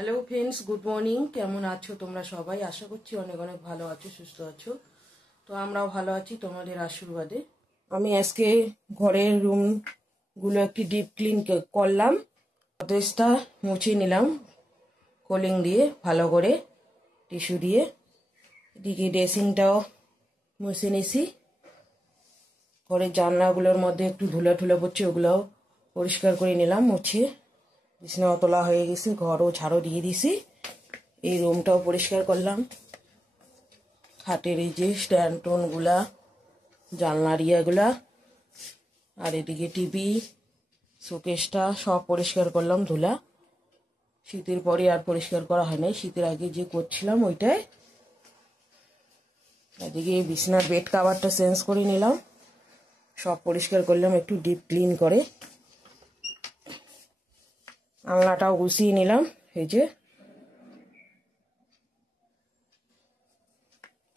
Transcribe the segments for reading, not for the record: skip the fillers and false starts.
Hello friends, good morning. কেমন আছো তোমরা সবাই? আশা করছি অনেক অনেক ভালো আছো, সুস্থ আছো। তো আমরাও ভালো আছি তোমাদের আশীর্বাদে। আমি আজকে ঘরের রুমগুলো একটু ডিপ ক্লিন করলাম। গডরেজটা মুছে নিলাম কোলিং দিয়ে, ভালো করে টিস্যু দিয়ে। এদিকে ড্রেসিংটাও মুছে নিছি। ঘরের জানলাগুলোর মধ্যে একটু ধুলো ঠুলো পড়ছে, ওগুলোও পরিষ্কার করে নিলাম মুছে। বিছানা তোলা হয়ে গেছে, ঘরও ঝাড়ু দিয়ে দিছি। এই রুমটাও পরিষ্কার করলাম। খাটের এই যে স্ট্যান্ড টোনগুলা, জানলার ইয়েগুলা, আর এদিকে টিভি, শোকেসটা সব পরিষ্কার করলাম ধুলা। শীতের পরে আর পরিষ্কার করা হয় নাই, শীতের আগে যে করছিলাম ওইটাই। এদিকে বিছানার বেড কাভারটা চেঞ্জ করে নিলাম, সব পরিষ্কার করলাম একটু ডিপ ক্লিন করে। আলনাটাও গুছিয়ে নিলাম এই যে।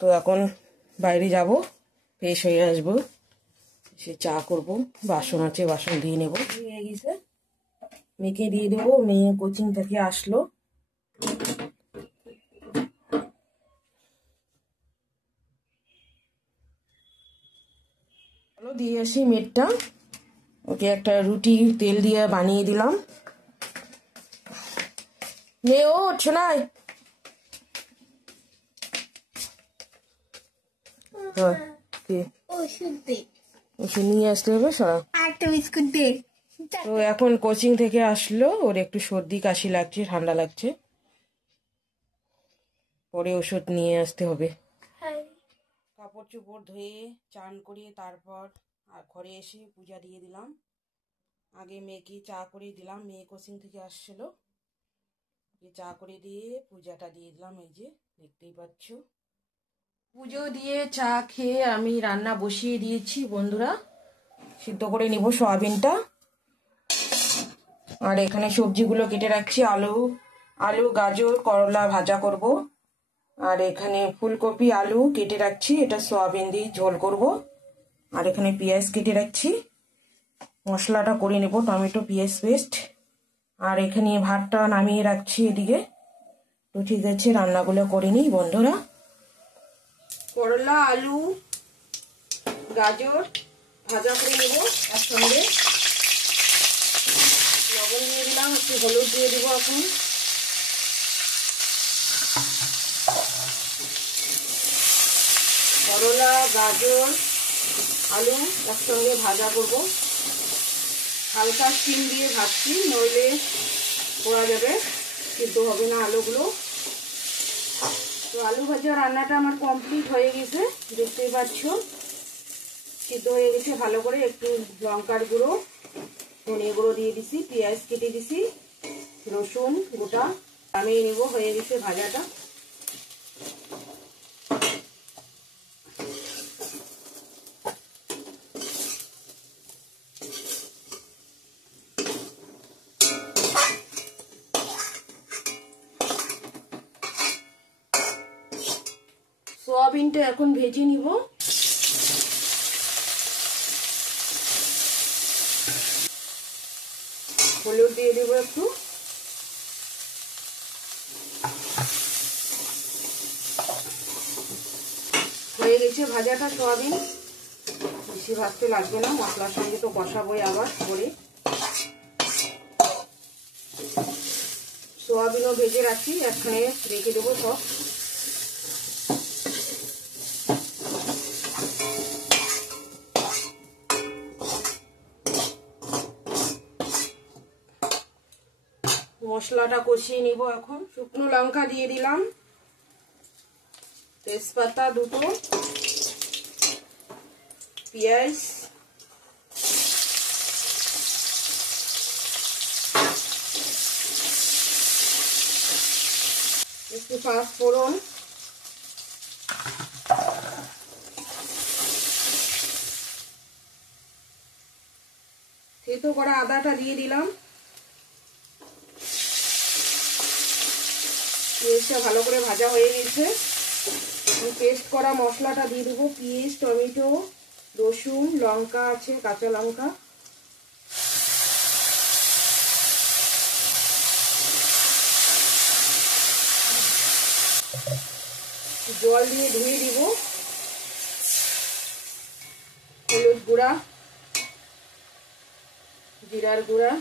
তো এখন বাইরে যাব, ফ্রেশ হয়ে আসবো, সে চা করব, বাসন আছে বাসন ধুয়ে নেবো। হয়ে গেছে, মেয়েকে দিয়ে দেবো, মেয়ে কোচিং থেকে আসলো। দিয়ে আসি মেয়েটা, ওকে একটা রুটি তেল দিয়ে বানিয়ে দিলাম। মেয়ে ও উঠছে না, ওষুধ নিয়ে আসতে হবে। তো এখন কোচিং থেকে আসলো, ওর একটু সর্দি কাশি লাগছে, ঠান্ডা লাগছে, পরে ওষুধ নিয়ে আসতে হবে। কাপড় চোপড় ধুয়ে চান করিয়ে তারপর ঘরে এসে পূজা দিয়ে দিলাম। আগে মেয়েকে চা করে দিলাম, মেয়ে কোচিং থেকে আসছিল, চা করে দিয়ে পূজাটা দিয়ে দিলাম। এই যে দেখতেই পাচ্ছ, পুজো দিয়ে চা খেয়ে আমি রান্না বসিয়ে দিয়েছি বন্ধুরা। সিদ্ধ করে নিব সয়াবিনটা, আর এখানে সবজিগুলো কেটে রাখছি। আলু গাজর করলা ভাজা করব, আর এখানে ফুলকপি আলু কেটে রাখছি, এটা সয়াবিন দিয়ে ঝোল করব। আর এখানে পেঁয়াজ কেটে রাখছি, মশলাটা করে নেব, টমেটো পেঁয়াজ পেস্ট। আর এখানে ভাতটা নামিয়ে রাখছি এদিকে। তো ঠিক আছে, রান্নাগুলো করে নিই বন্ধুরা। করলা আলু গাজর ভাজা করে নেব একসঙ্গে। লবণ দিয়ে দিলাম, একটু হলুদ দিয়ে দেবো এখন। করলা গাজর আলু একসঙ্গে ভাজা করব, হালকা স্টিম দিয়ে ভাজছি, নইলে পোড়া যাবে, সিদ্ধ হবে না আলুগুলো। তো আলু ভাজা রান্নাটা আমার কমপ্লিট হয়ে গেছে, দেখতেই পাচ্ছ সিদ্ধ হয়ে গেছে ভালো করে। একটু লঙ্কার গুঁড়ো ধনে গুঁড়ো দিয়ে দিছি, পেঁয়াজ কেটে দিছি, রসুন গোটা নামিয়ে নেব, হয়ে গেছে ভাজাটা। সোয়াবিনটা এখন ভেজে নিব। হলুদ দিয়ে দেবো একটু, হয়ে গেছে ভাজাটা সোয়াবিন। বেশি ভাজতে লাগবে না, মশলার সঙ্গে তো কষাবোই আবার করে। সোয়াবিনও ভেজে রাখি, একখানে রেখে দেবো সব। মশলাটা কষিয়ে নিব এখন। শুকনো লঙ্কা দিয়ে দিলাম, তেজপাতা দুটো, পেঁয়াজ, একটু পাঁচ ফোড়ন, থেতো করা আদাটা দিয়ে দিলাম। পেঁয়াজটা ভালো করে ভাজা হয়ে গেছে, পেস্ট করা মশলাটা দিয়ে দেবো। পেঁয়াজ টমেটো রসুন লঙ্কা আছে, কাঁচা লঙ্কা, জল দিয়ে ধুয়ে দিব। হলুদ গুঁড়া, জিরার গুঁড়া,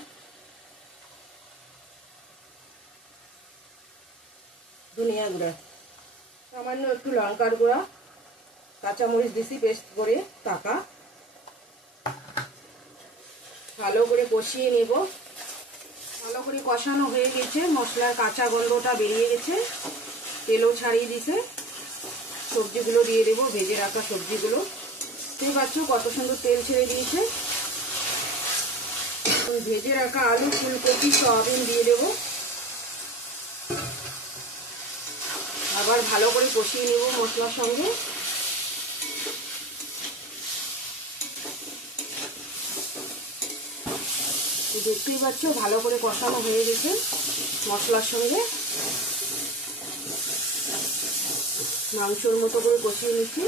ধনিয়া গুঁড়া, সামান্য একটু লঙ্কার গুঁড়া, কাঁচামরিচ দিছি পেস্ট করে টাকা। ভালো করে কষিয়ে নেব। ভালো করে কষানো হয়ে গেছে, মশলার কাঁচা গন্ধটা বেরিয়ে গেছে, তেলও ছাড়িয়ে দিছে। সবজিগুলো দিয়ে দেবো, ভেজে রাখা সবজিগুলো। দেখতে পাচ্ছ কত সুন্দর তেল ছেড়ে দিয়েছে। ভেজে রাখা আলু, ফুলকপি, সয়াবিন দিয়ে দেবো। আবার ভালো করে কষিয়ে নেব মশলার সঙ্গে। দেখতেই পাচ্ছ ভালো করে কষানো হয়ে গেছে মশলার সঙ্গে। মাংসর মতো করে কষিয়ে নিচ্ছি।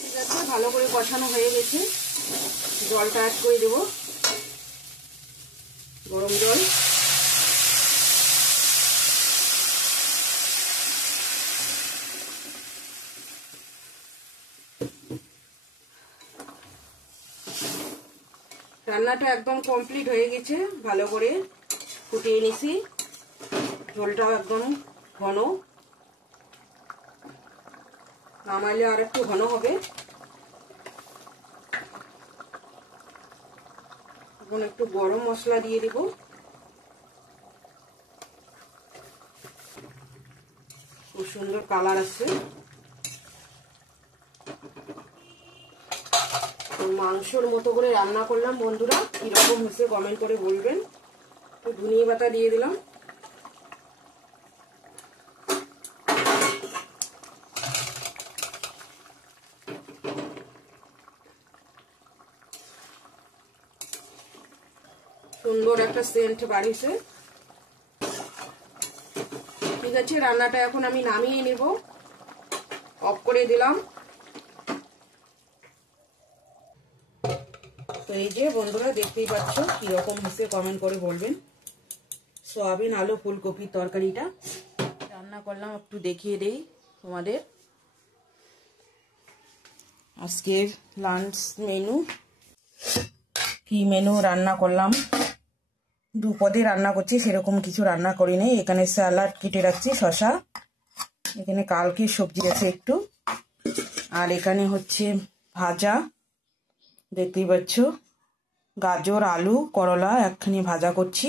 ঠিক আছে, ভালো করে কষানো হয়ে গেছে। জলটা অ্যাড করে দেব, গরম জল। রান্নাটা একদম কমপ্লিট হয়ে গেছে, ভালো করে ফুটিয়ে নিছি। ঝোলটাও একদম ঘন, নামাইলে আর একটু ঘন হবে। এখন একটু গরম মশলা দিয়ে দিব। খুব সুন্দর কালার আছে। মাংসর মতো করে রান্না করলাম বন্ধুরা, কিরকম হয়েছে কমেন্ট করে বলবেন। তো ধনিয়া পাতা দিয়ে দিলাম। সুন্দর একটা সেন্ট বাড়িছে। ঠিক আছে, রান্নাটা এখন আমি নামিয়ে নেব। অফ করে দিলাম। তো এই যে বন্ধুরা দেখতেই পাচ্ছ কিরকম হয়েছে কমেন্ট করে বলবেন। সয়াবিন আলু ফুলকপির তরকারিটা রান্না করলাম, একটু দেখিয়ে দেই তোমাদের। আজকের লাঞ্চ মেনু, কি মেনু রান্না করলাম। দুপদে রান্না করছি, সেরকম কিছু রান্না করি নাই। এখানে স্যালাড কেটে রাখছি, শশা, এখানে কালকে সবজি আছে একটু, আর এখানে হচ্ছে ভাজা, দেখতেই পাচ্ছ গাজর আলু করলা একখানি ভাজা করছি,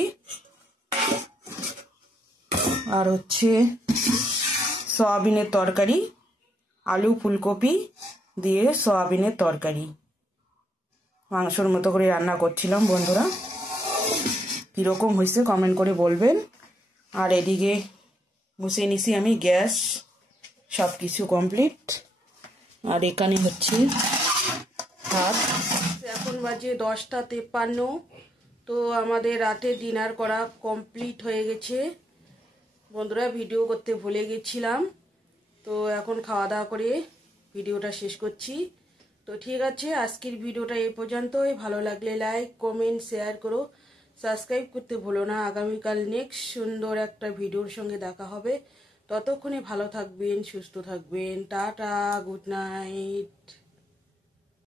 আর হচ্ছে সয়াবিনের তরকারি, আলু ফুলকপি দিয়ে সয়াবিনের তরকারি। মাংসর মতো করে রান্না করছিলাম বন্ধুরা, কীরকম হয়েছে কমেন্ট করে বলবেন। আর এদিকে বসে নিছি আমি, গ্যাস সব কিছু কমপ্লিট। আর এখানে হচ্ছে ভাত। এখন বাজে 10টা 53। তো আমাদের রাতে ডিনার করা কমপ্লিট হয়ে গেছে বন্ধুরা। ভিডিও করতে ভুলে গেছিলাম, তো এখন খাওয়া দাওয়া করে ভিডিওটা শেষ করছি। তো ঠিক আছে, আজকের ভিডিওটা এই পর্যন্তই। ভালো লাগলে লাইক কমেন্ট শেয়ার করো, সাবস্ক্রাইব করতে ভুলো না। আগামীকাল নেক্সট সুন্দর একটা ভিডিওর সঙ্গে দেখা হবে। ততক্ষণে ভালো থাকবেন, সুস্থ থাকবেন। Tata, good night.